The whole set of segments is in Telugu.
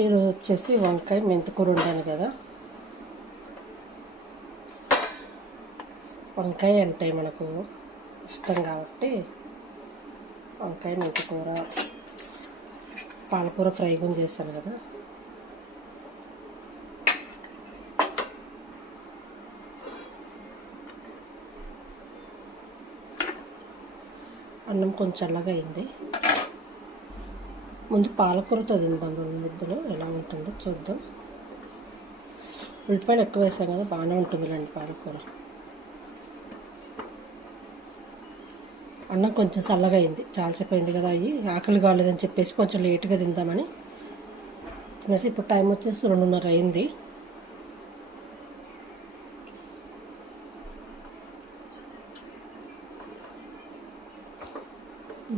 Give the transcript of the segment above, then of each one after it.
ఈరోజు వచ్చేసి వంకాయ మెంతికూర వండాను కదా. వంకాయ అంటే మనకు ఇష్టం కాబట్టి వంకాయ మెంతికూర, పాలకూర ఫ్రై కూడా చేశాను కదా. అన్నం కొంచెం చల్లగా అయింది. ముందు పాలకూరతో తిందాం, 2 ముద్దలు ఎలా ఉంటుందో చూద్దాం. ఉల్లిపాయలు ఎక్కువ వేసాం కదా, బాగానే ఉంటుందిలేండి పాలకూర. అన్నం కొంచెం చల్లగా అయింది, చాలాసేపు అయింది కదా. అయ్యి ఆకలి కాలేదని చెప్పేసి కొంచెం లేట్గా తిందామని తినేసి ఇప్పుడు టైం వచ్చేసి 2:30 అయింది.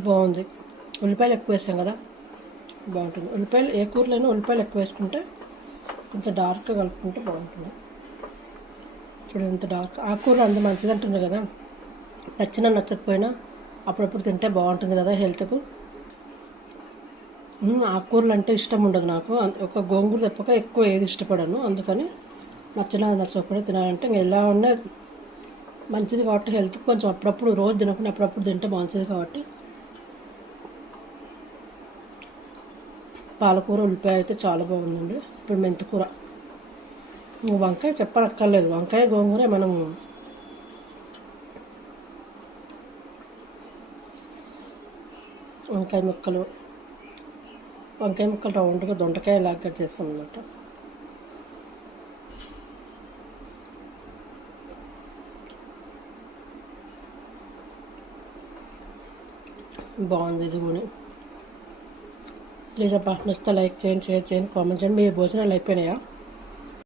బాగుంది, ఉల్లిపాయలు ఎక్కువ వేసాం కదా, బాగుంటుంది. ఉల్లిపాయలు ఏ కూరలైనా ఉల్లిపాయలు ఎక్కువ వేసుకుంటే కొంచెం డార్క్గా కలుపుకుంటే బాగుంటుంది. చూడండి ఎంత డార్క్. ఆకుకూరలు అంత మంచిది అంటున్నారు కదా, నచ్చినా నచ్చకపోయినా అప్పుడప్పుడు తింటే బాగుంటుంది కదా హెల్త్కు. ఆకుకూరలు అంటే ఇష్టం ఉండదు నాకు, ఒక గోంగూర తప్పక ఎక్కువ ఏది ఇష్టపడను. అందుకని నచ్చినా నచ్చకపోయినా తినాలంటే ఇంకా ఎలా ఉన్నా మంచిది కాబట్టి హెల్త్కి కొంచెం అప్పుడప్పుడు, రోజు తినకుండా అప్పుడప్పుడు తింటే మంచిది కాబట్టి పాలకూర ఉల్లిపాయ అయితే చాలా బాగుందండి. ఇప్పుడు మెంతికూర, వంకాయ చెప్పనక్కర్లేదు. వంకాయ గోంగూర మనం వంకాయ ముక్కలు రౌండ్గా దొండకాయ లాగా కట్ చేస్తాం అన్నమాట. బాగుంది ఇది కూడా. ప్లీజ్ అబ్బా నచ్చితే లైక్ చేయండి, షేర్ చేయండి, కామెంట్ చేయండి. మీ భోజనాలు అయిపోయినాయా?